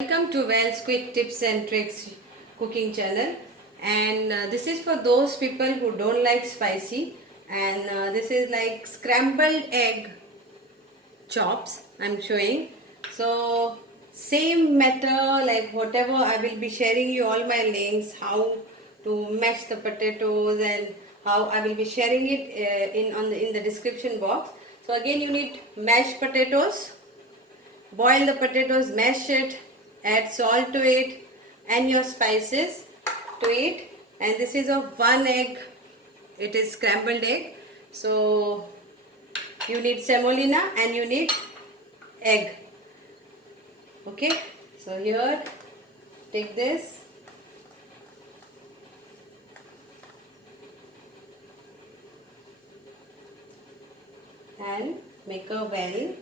Welcome to Wells Quick Tips and Tricks cooking channel, and this is for those people who don't like spicy, and this is like scrambled egg chops I'm showing. So same method, like whatever, I will be sharing you all my links how to mash the potatoes and how I will be sharing it in the description box. So again, you need mashed potatoes. Boil the potatoes, mash it, add salt to it and your spices to it. And this is of one egg. It is scrambled egg. So you need semolina and you need egg. Okay. So here, take this. And make a well.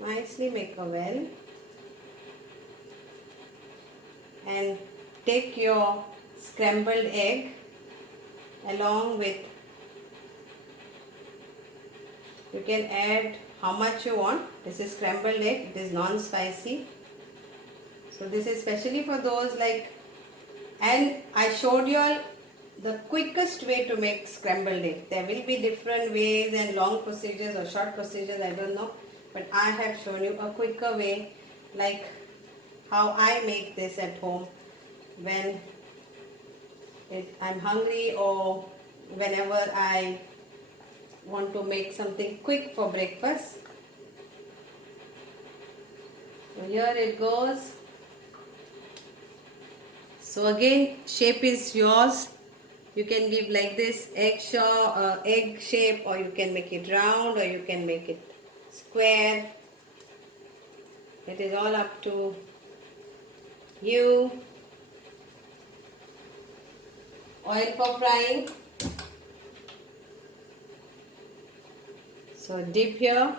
Nicely make a well, and take your scrambled egg along with, you can add how much you want. This is scrambled egg, it is non-spicy, so this is specially for those like, and I showed you all the quickest way to make scrambled egg. There will be different ways and long procedures or short procedures, I don't know. But I have shown you a quicker way, like how I make this at home when I'm hungry or whenever I want to make something quick for breakfast. So here it goes. So again, shape is yours. You can give like this egg shape, or you can make it round, or you can make it square. It is all up to you. Oil for frying. So dip here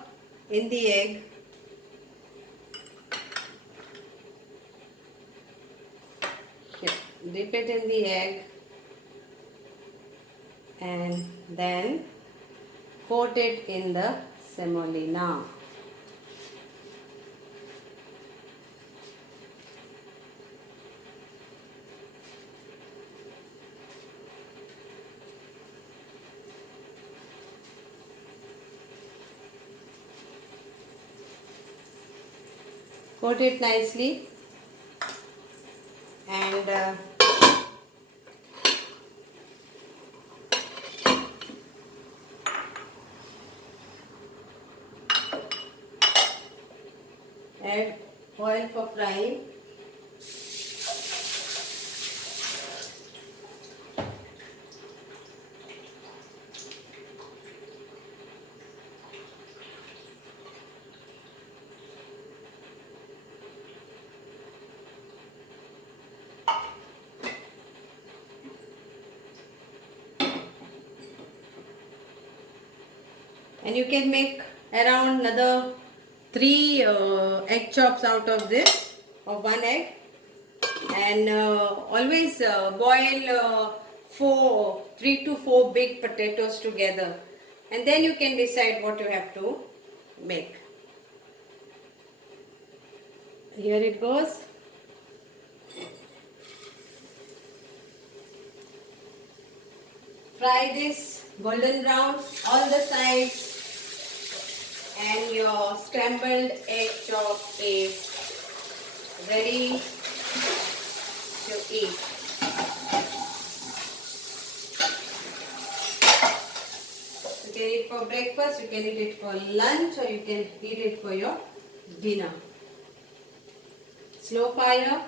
in the egg. Dip it in the egg and then coat it in the semolina. Coat it nicely and add oil for frying. And you can make around another 3 egg chops out of this, of one egg, and always boil 3 to 4 big potatoes together, and then you can decide what you have to make. Here it goes. Fry this golden brown on the sides, and your scrambled egg chop is ready to eat. You can eat for breakfast, you can eat it for lunch, or you can eat it for your dinner. Slow fire.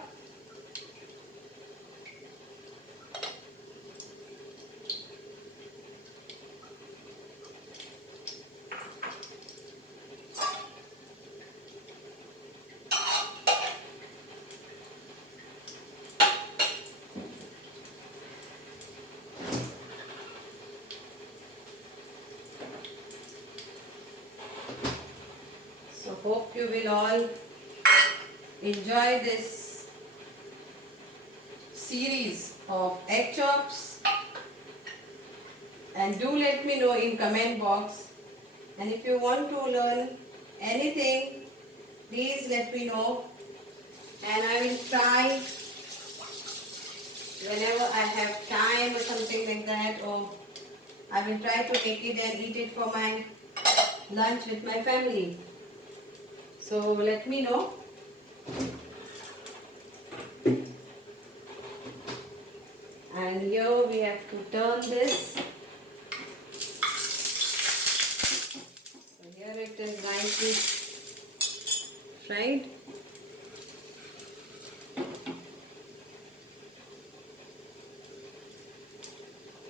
So hope you will all enjoy this series of egg chops, and do let me know in comment box. And if you want to learn anything please let me know, and I will try whenever I have time or something like that, or I will try to make it and eat it for my lunch with my family. So let me know. And here we have to turn this. So here it is nicely fried.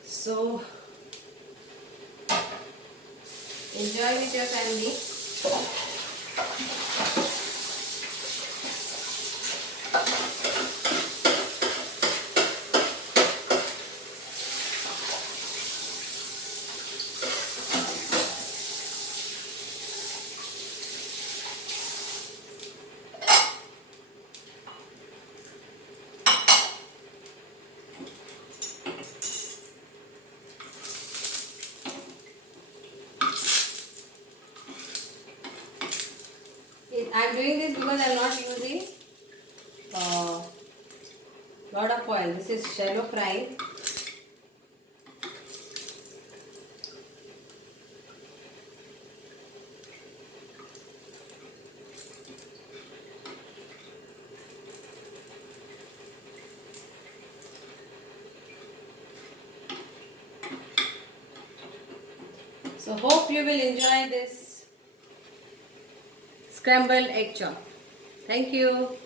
So enjoy with your family. I'm doing this because I'm not using lot of oil. This is shallow frying. So hope you will enjoy this scrambled egg chop. Thank you.